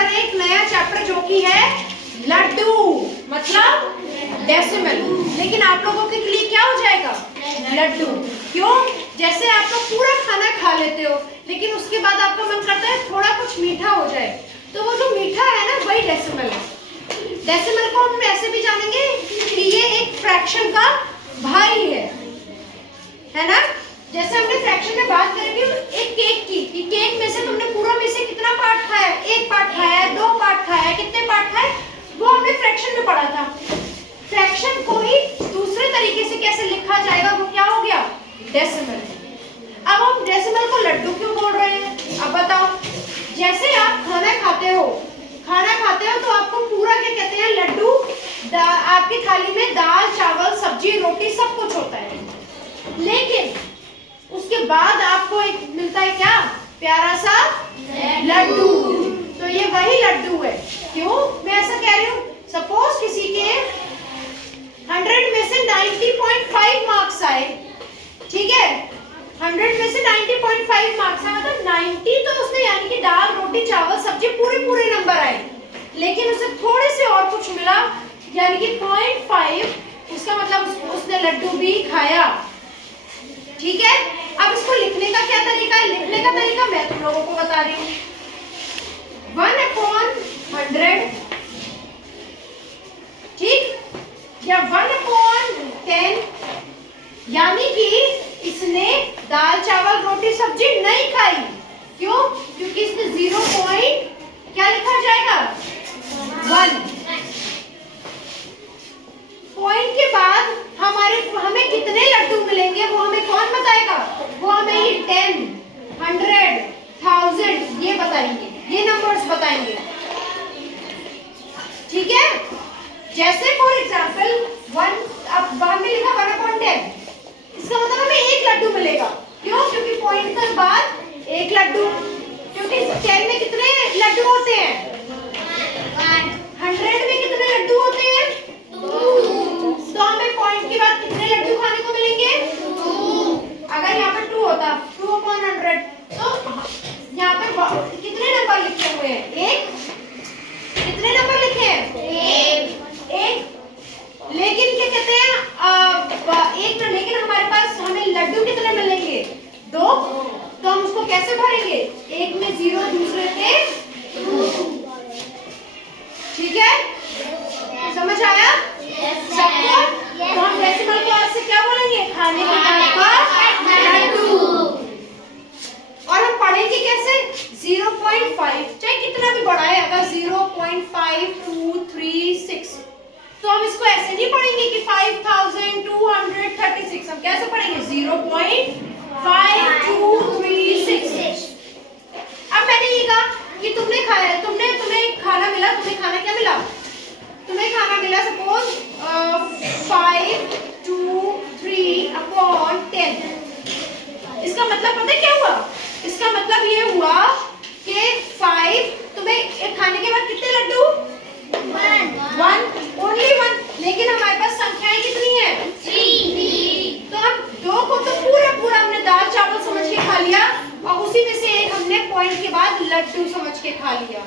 जा रहे हैं एक नया चैप्टर जो कि है लड्डू, मतलब डेसिमल। लेकिन आप लोगों के लिए क्या हो जाएगा? लड्डू। क्यों? जैसे आप लोग पूरा खाना खा लेते हो लेकिन उसके बाद आपका मन करता है थोड़ा कुछ मीठा हो जाए, तो वो जो मीठा है ना वही डेसिमल है। डेसिमल को हम ऐसे भी जानेंगे कि ये एक फ्रैक्शन का भाई है ना। जैसे हमने फ्रैक्शन में बात करी थी एक केक की, कि केक में से तुमने पूरा में से कितना पार्ट खाया है? एक पार्ट खाया है, दो पार्ट खाया है, कितने पार्ट खाए? वो हमने फ्रैक्शन में पढ़ा था। फ्रैक्शन को ही दूसरे तरीके से कैसे लिखा जाएगा वो क्या हो गया? डेसिमल। अब हम डेसिमल को लड्डू क्यों बोल रहे हैं? अब बताओ। जैसे आप खाना खाते हो तो आपको पूरा क्या कहते हैं? लड्डू। आपकी थाली में दाल, चावल, सब्जी, रोटी सब कुछ होता है, लेकिन उसके बाद आपको एक मिलता है क्या? प्यारा सा लड्डू। तो ये वही लड्डू है। क्यों मैं ऐसा कह रही हूँ? सपोज किसी के 100 में से 90.5 मार्क्स आए, ठीक है? 100 में से 90.5 मार्क्स आए, मतलब 90 तो उसने यानी कि दाल, रोटी, चावल, सब्जी पूरे नंबर आए, लेकिन उसे थोड़े से और कुछ मिला यानी कि 0.5, उसका मतलब उसने लड्डू भी खाया, ठीक है? अब इसको लिखने का क्या तरीका है? लिखने का तरीका मैं तुम लोगों को बता रही हूँ। 1/100, ठीक, या 1/10, यानी कि इसने दाल, चावल, रोटी, सब्जी नहीं खाई। क्यों? क्योंकि इसने 0 क्या लिखा जाएगा? 1 पॉइंट के बाद हमें कितने लड्डू मिलेंगे वो हमें कौन बताएगा? वो हमें ये 10, 100, 1000 ये बताएंगे, ये नंबर्स बताएंगे, ठीक है? जैसे फॉर एग्जांपल 1, अब बाद में लिखा 1/10, इसका मतलब हमें एक लड्डू मिलेगा। क्यों? क्योंकि पॉइंट के बाद एक लड्डू, क्योंकि 10 में कितने लड्डू होते हैं? 100 में कितने लड्डू होते हैं? 2। तो हमें पॉइंट के बाद कितने लड्डू खाने को मिलेंगे? 2। अगर यहाँ पर 2 होता 2/100, तो यहाँ पे कितने नंबर लिखे हुए हैं? एक। कितने नंबर लिखे हैं? एक। लेकिन क्या कहते हैं एक ना, लेकिन हमारे पास हमें लड्डू कितने मिलेंगे? 2। तो हम उसको कैसे भरेंगे? एक में 0, दूसरे के 2, ठीक है? समझ आया सबको? तो हम डेसिमल को आज से क्या बोलेंगे? खाने के बाद का लड्डू। और हम पढ़ेंगे कैसे? 0.5, चाहे कितना भी बड़ा है, अगर 0.5, 2, 3, 6, तो हम इसको ऐसे नहीं पढ़ेंगे कि 5236। हम कैसे पढ़ेंगे? 0.5236। अब मैंने ये कहा कि तुम्हें खाना मिला, तुम्हें खाना क्या मिला? तुम्हें खाना मिला सपोज 5, 2, 3/10। इसका मतलब पता है क्या हुआ? इसका मतलब ये हुआ कि 5, तुम्हें एक खाने के बाद कितने लड्डू? 1, ओनली 1। लेकिन हमारे पास संख्याएं कितनी है? 3। तो हम 2 को तो पूरा हमने दाल, चावल समझ के खा लिया, और उसी में से एक हमने पॉइंट के बाद लड्डू समझ के खा लिया।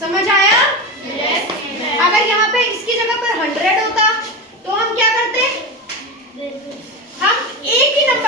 समझ आया? अगर यहाँ पे इसकी जगह पर 100 होता तो हम क्या करते? हम एक ही नंबर